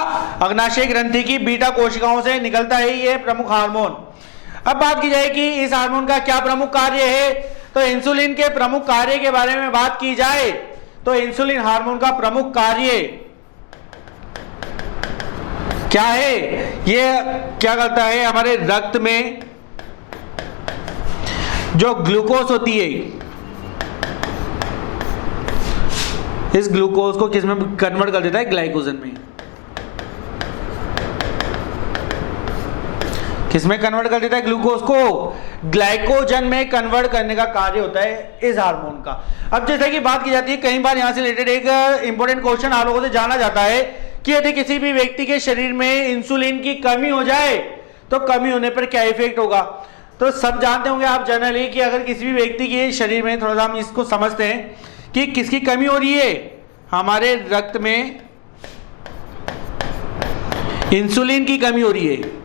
अग्नाशय ग्रंथि की बीटा कोशिकाओं से निकलता है ये प्रमुख हार्मोन। अब बात की जाए कि इस हार्मोन का क्या प्रमुख कार्य है, तो इंसुलिन के प्रमुख कार्य के बारे में बात की जाए तो इंसुलिन हार्मोन का प्रमुख कार्य क्या है, ये क्या करता है, हमारे रक्त में जो ग्लूकोज होती है इस ग्लूकोज को किस में कन्वर्ट कर देता है, ग्लाइकोजन में। किसमें कन्वर्ट कर देता है, ग्लूकोज को ग्लाइकोजन में कन्वर्ट करने का कार्य होता है इस हार्मोन का। अब जैसे कि बात की जाती है, कई बार यहां से रिलेटेड एक इंपॉर्टेंट क्वेश्चन आप लोगों से जाना जाता है कि यदि किसी भी व्यक्ति के शरीर में इंसुलिन की कमी हो जाए तो कमी होने पर क्या इफेक्ट होगा। तो सब जानते होंगे आप जनरली कि अगर किसी भी व्यक्ति के शरीर में, थोड़ा सा हम इसको समझते हैं कि किसकी कमी हो रही है, हमारे रक्त में इंसुलिन की कमी हो रही है।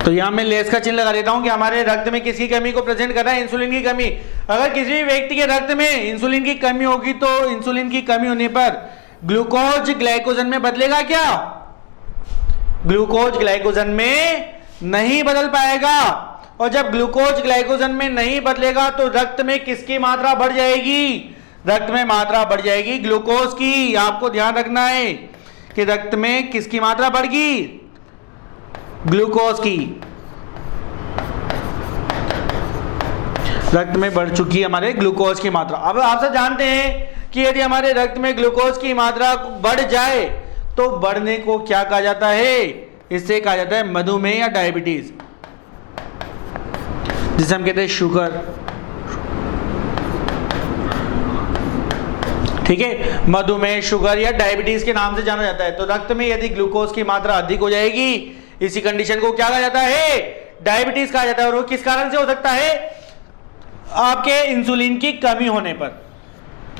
तो यहां मैं लेस का चिन्ह लगा देता हूं कि हमारे रक्त में किसकी कमी को प्रेजेंट कर रहा है, इंसुलिन की कमी। अगर किसी भी व्यक्ति के रक्त में इंसुलिन की कमी होगी तो इंसुलिन की कमी होने पर ग्लूकोज ग्लाइकोजन में बदलेगा क्या, ग्लूकोज ग्लाइकोजन में नहीं बदल पाएगा। और जब ग्लूकोज ग्लाइकोजन में नहीं बदलेगा तो रक्त में किसकी मात्रा बढ़ जाएगी, रक्त में मात्रा बढ़ जाएगी ग्लूकोज की। आपको ध्यान रखना है कि रक्त में किसकी मात्रा बढ़गी, ग्लूकोज की। रक्त में बढ़ चुकी है हमारे ग्लूकोज की मात्रा। अब आप सब जानते हैं कि यदि हमारे रक्त में ग्लूकोज की मात्रा बढ़ जाए तो बढ़ने को क्या कहा जाता है, इससे कहा जाता है मधुमेह या डायबिटीज, जिसे हम कहते हैं शुगर। ठीक है, मधुमेह, शुगर या डायबिटीज के नाम से जाना जाता है। तो रक्त में यदि ग्लूकोज की मात्रा अधिक हो जाएगी, इसी कंडीशन को क्या कहा जाता है, डायबिटीज कहा जाता है। और वो किस कारण से हो सकता है, आपके इंसुलिन की कमी होने पर।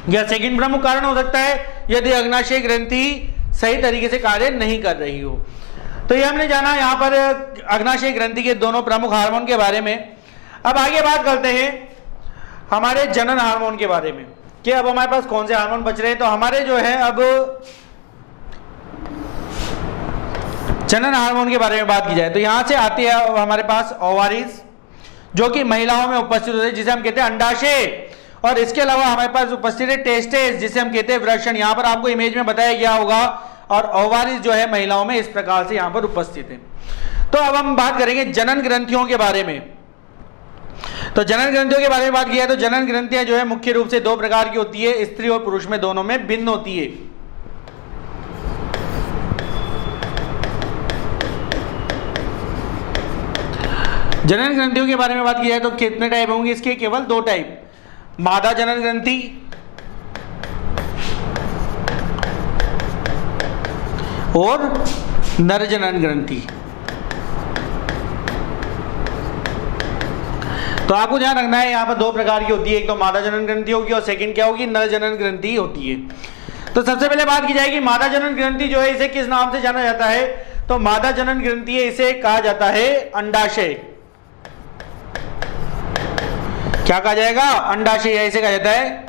यह सेकंड प्रमुख कारण हो सकता है यदि अग्नाशय ग्रंथि सही तरीके से कार्य नहीं कर रही हो। तो ये हमने जाना यहां पर अग्नाशय ग्रंथि के दोनों प्रमुख हार्मोन के बारे में। अब आगे बात करते हैं हमारे जनन हार्मोन के बारे में कि अब हमारे पास कौन से हार्मोन बच रहे हैं। तो हमारे जो है अब जनन हार्मोन के बारे में बात की जाए तो यहां से आती है हमारे पास ओवारीज, जो कि महिलाओं में उपस्थित होते हैं, जिसे हम कहते हैं अंडाशय। और इसके अलावा हमारे पास उपस्थित है टेस्टेस, जिसे हम कहते हैं वृषण। यहां पर आपको इमेज में बताया गया होगा। और ओवारीज जो है महिलाओं में इस प्रकार से यहां पर उपस्थित है। तो अब हम बात करेंगे जनन ग्रंथियों के बारे में। तो जनन ग्रंथियों के बारे में बात किया तो जनन ग्रंथियां जो है मुख्य रूप से दो प्रकार की होती है, स्त्री और पुरुष में दोनों में भिन्न होती है। जनन ग्रंथियों के बारे में बात की जाए तो कितने टाइप होंगे इसके, केवल दो टाइप, मादा जनन ग्रंथि और नर जनन ग्रंथि। तो आपको ध्यान रखना है यहां पर दो प्रकार की होती है, एक तो मादा जनन ग्रंथि होगी और सेकंड क्या होगी, नर जनन ग्रंथि होती है। तो सबसे पहले बात की जाएगी मादा जनन ग्रंथि जो है इसे किस नाम से जाना जाता है, तो मादा जनन ग्रंथि है इसे कहा जाता है अंडाशय। क्या कहा जाएगा? अंडाशय, इसे कहा जाता है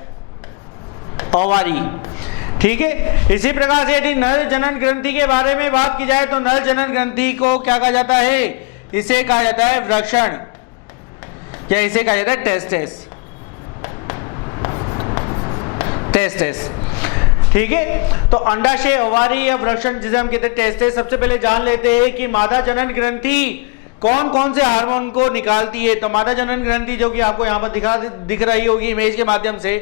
ओवारी। ठीक है, इसी प्रकार से यदि नर जनन ग्रंथि के बारे में बात की जाए तो नर जनन ग्रंथि को क्या कहा जाता है? इसे कहा जाता है वृषण, या इसे कहा जाता है टेस्टिस। टेस्टिस, ठीक है। तो अंडाशय, ओवारी या वृषण जिसे हम कहते हैं टेस्टिस। सबसे पहले जान लेते हैं कि मादा जनन ग्रंथि कौन कौन से हार्मोन को निकालती है। तो मादा जनन ग्रंथि जो कि आपको यहाँ पर दिख रही होगी इमेज के माध्यम से,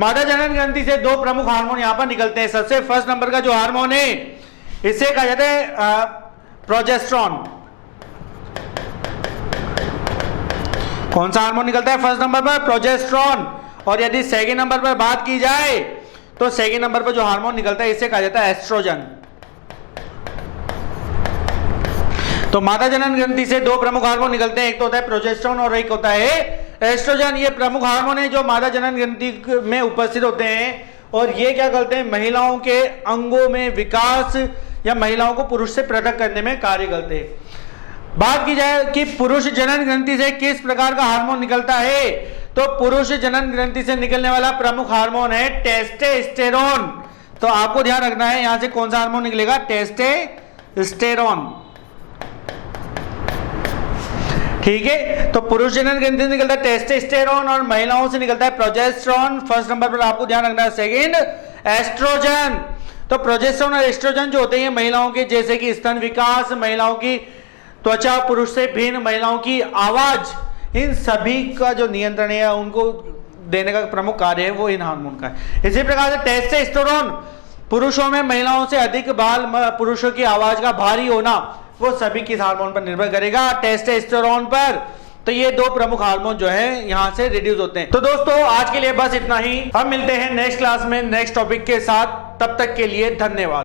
मादा जनन ग्रंथि से दो प्रमुख हार्मोन यहाँ पर निकलते हैं। सबसे फर्स्ट नंबर का जो हार्मोन है इसे कहा जाता है प्रोजेस्टेरॉन। कौन सा हार्मोन निकलता है फर्स्ट नंबर पर? प्रोजेस्टेरॉन। और यदि सेकंड नंबर पर बात की जाए तो सेकंड नंबर पर जो हार्मोन निकलता है इसे कहा जाता है एस्ट्रोजन। तो मादा जनन ग्रंथि से दो प्रमुख हार्मोन निकलते हैं, एक तो होता है प्रोजेस्टेरॉन और एक होता है एस्ट्रोजन। ये प्रमुख हार्मोन है जो मादा जनन ग्रंथि में उपस्थित होते हैं और ये क्या करते हैं? महिलाओं के अंगों में विकास या महिलाओं को पुरुष से पृथक करने में कार्य करते हैं। बात की जाए कि पुरुष जनन ग्रंथि से किस प्रकार का हार्मोन निकलता है, तो पुरुष जनन ग्रंथि से निकलने वाला प्रमुख हार्मोन है टेस्टोस्टेरोन। तो आपको ध्यान रखना है यहां से कौन सा हार्मोन निकलेगा? टेस्टोस्टेरोन। ठीक है, तो पुरुष जनन ग्रंथि से निकलता है टेस्टोस्टेरोन और महिलाओं से निकलता है प्रोजेस्टेरॉन। फर्स्ट नंबर पर आपको ध्यान रखना है। Second estrogen. तो प्रोजेस्टेरॉन और एस्ट्रोजन जो होते हैं महिलाओं के, जैसे कि स्तन विकास, महिलाओं की त्वचा पुरुष से भिन्न, महिलाओं की आवाज, इन सभी का जो नियंत्रण है उनको देने का प्रमुख कार्य है वो इन हार्मोन का है। इसी प्रकार से टेस्टोस्टेरोन पुरुषों में महिलाओं से अधिक बाल, पुरुषों की आवाज का भारी होना, वो सभी किस हार्मोन पर निर्भर करेगा? टेस्टोस्टेरोन पर। तो ये दो प्रमुख हार्मोन जो है यहां से रिड्यूस होते हैं। तो दोस्तों आज के लिए बस इतना ही। हम मिलते हैं नेक्स्ट क्लास में नेक्स्ट टॉपिक के साथ। तब तक के लिए धन्यवाद।